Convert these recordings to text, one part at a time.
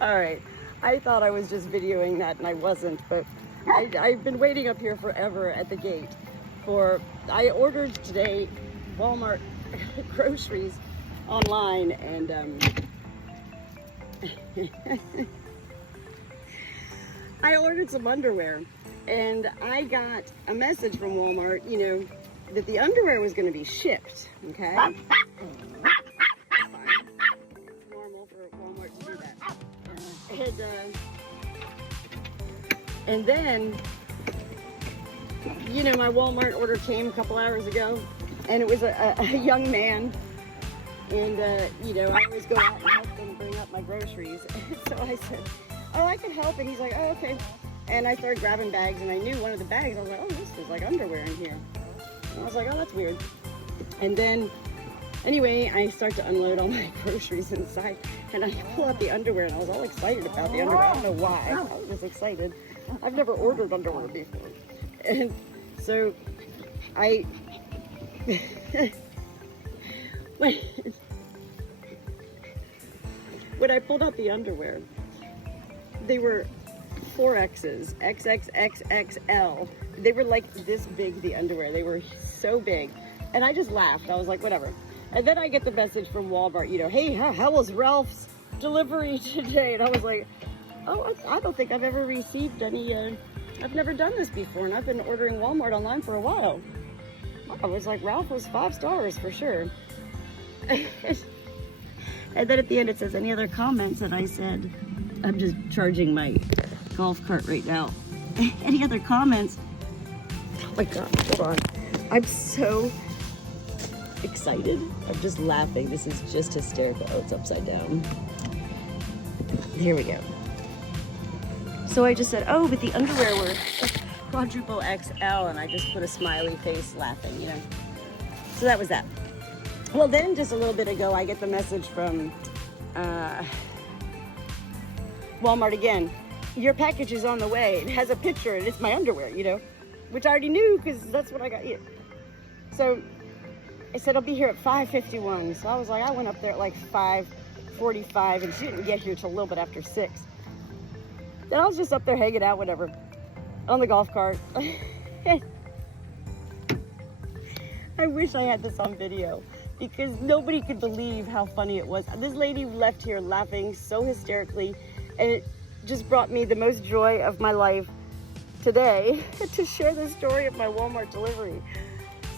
All right. I thought I was just videoing that and I wasn't, but I've been waiting up here forever at the gate I ordered today Walmart groceries online and I ordered some underwear and I got a message from Walmart, you know, that the underwear was going to be shipped, okay? It's normal for Walmart to do that. And then, you know, my Walmart order came a couple hours ago, and it was a young man, and, you know, I always go out and help them bring up my groceries. So I said, oh, I can help, and he's like, oh, okay. And I started grabbing bags, and I knew one of the bags, I was like, oh, this is like underwear in here. And I was like, oh, that's weird. And then, anyway, I start to unload all my groceries inside, and I pull out the underwear, and I was all excited about the underwear. I don't know why. I was just excited. I've never ordered underwear before. And so when I pulled out the underwear, they were 4Xs, XXXXL. They were like this big, the underwear. They were so big. And I just laughed. I was like, whatever. And then I get the message from Walmart, you know, hey, how was Ralph's delivery today? And I was like, oh, I don't think I've ever received any, I've never done this before, and I've been ordering Walmart online for a while. I was like, Ralph was 5 stars for sure. And then at the end it says, any other comments? And I said, I'm just charging my golf cart right now. Any other comments? Oh my God, hold on. I'm so excited. I'm just laughing. This is just hysterical. Oh, it's upside down. Here we go. So I just said, oh, but the underwear were quadruple XL, and I just put a smiley face laughing, you know. So that was that. Well, then just a little bit ago, I get the message from Walmart again. Your package is on the way. It has a picture, and it's my underwear, you know, which I already knew because that's what I got here. So it said, I'll be here at 5:51. So I was like, I went up there at like 5:45, and she didn't get here till a little bit after 6. Then I was just up there hanging out, whatever, on the golf cart. I wish I had this on video because nobody could believe how funny it was. This lady left here laughing so hysterically, and it just brought me the most joy of my life today to share the story of my Walmart delivery.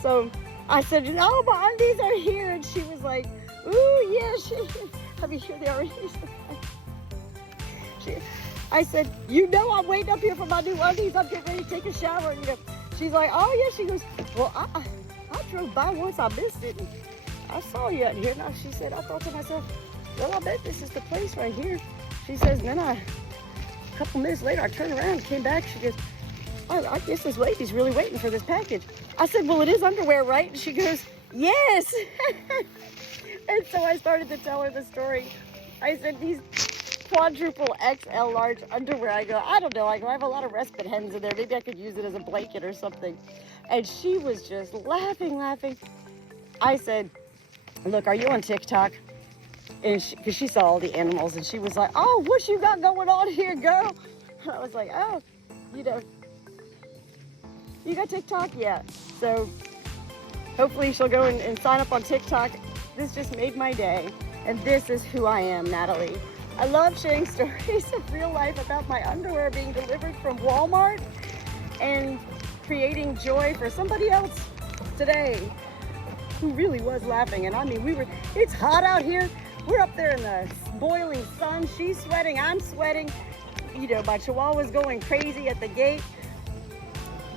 So I said, oh, my undies are here. And she was like, ooh, yeah, have you sure they already? I said, you know I'm waiting up here for my new undies. I'm getting ready to take a shower. You know, she's like, oh, yeah. She goes, well, I drove by once. I missed it. And I saw you out here. Now, she said, I thought to myself, well, I bet this is the place right here. She says, and then a couple minutes later, I turned around and came back. She goes, oh, I guess this lady's really waiting for this package. I said, well, it is underwear, right? And she goes, yes. And so I started to tell her the story. I said, these quadruple XL large underwear. I go, I don't know. I go, I have a lot of respite hens in there. Maybe I could use it as a blanket or something. And she was just laughing. I said, look, are you on TikTok? And because she saw all the animals, and she was like, oh, what you got going on here, girl? I was like, oh, you know, you got TikTok? Yeah. So hopefully she'll go and sign up on TikTok. This just made my day. And this is who I am, Natalie. I love sharing stories of real life about my underwear being delivered from Walmart and creating joy for somebody else today who really was laughing. And I mean, it's hot out here. We're up there in the boiling sun. She's sweating, I'm sweating. You know, my chihuahua's going crazy at the gate.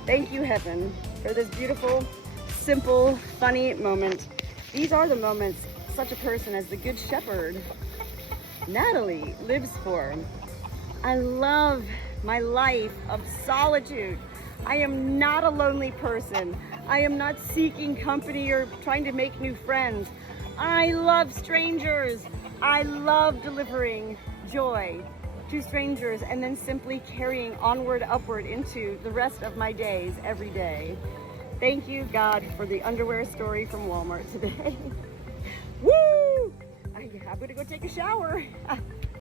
Thank you, heaven, for this beautiful, simple, funny moment. These are the moments such a person as the Good Shepherd, Natalie, lives for. I love my life of solitude. I am not a lonely person. I am not seeking company or trying to make new friends. I love strangers. I love delivering joy to strangers and then simply carrying onward, upward into the rest of my days every day. Thank you, God, for the underwear story from Walmart today. Woo! I'm gonna go take a shower.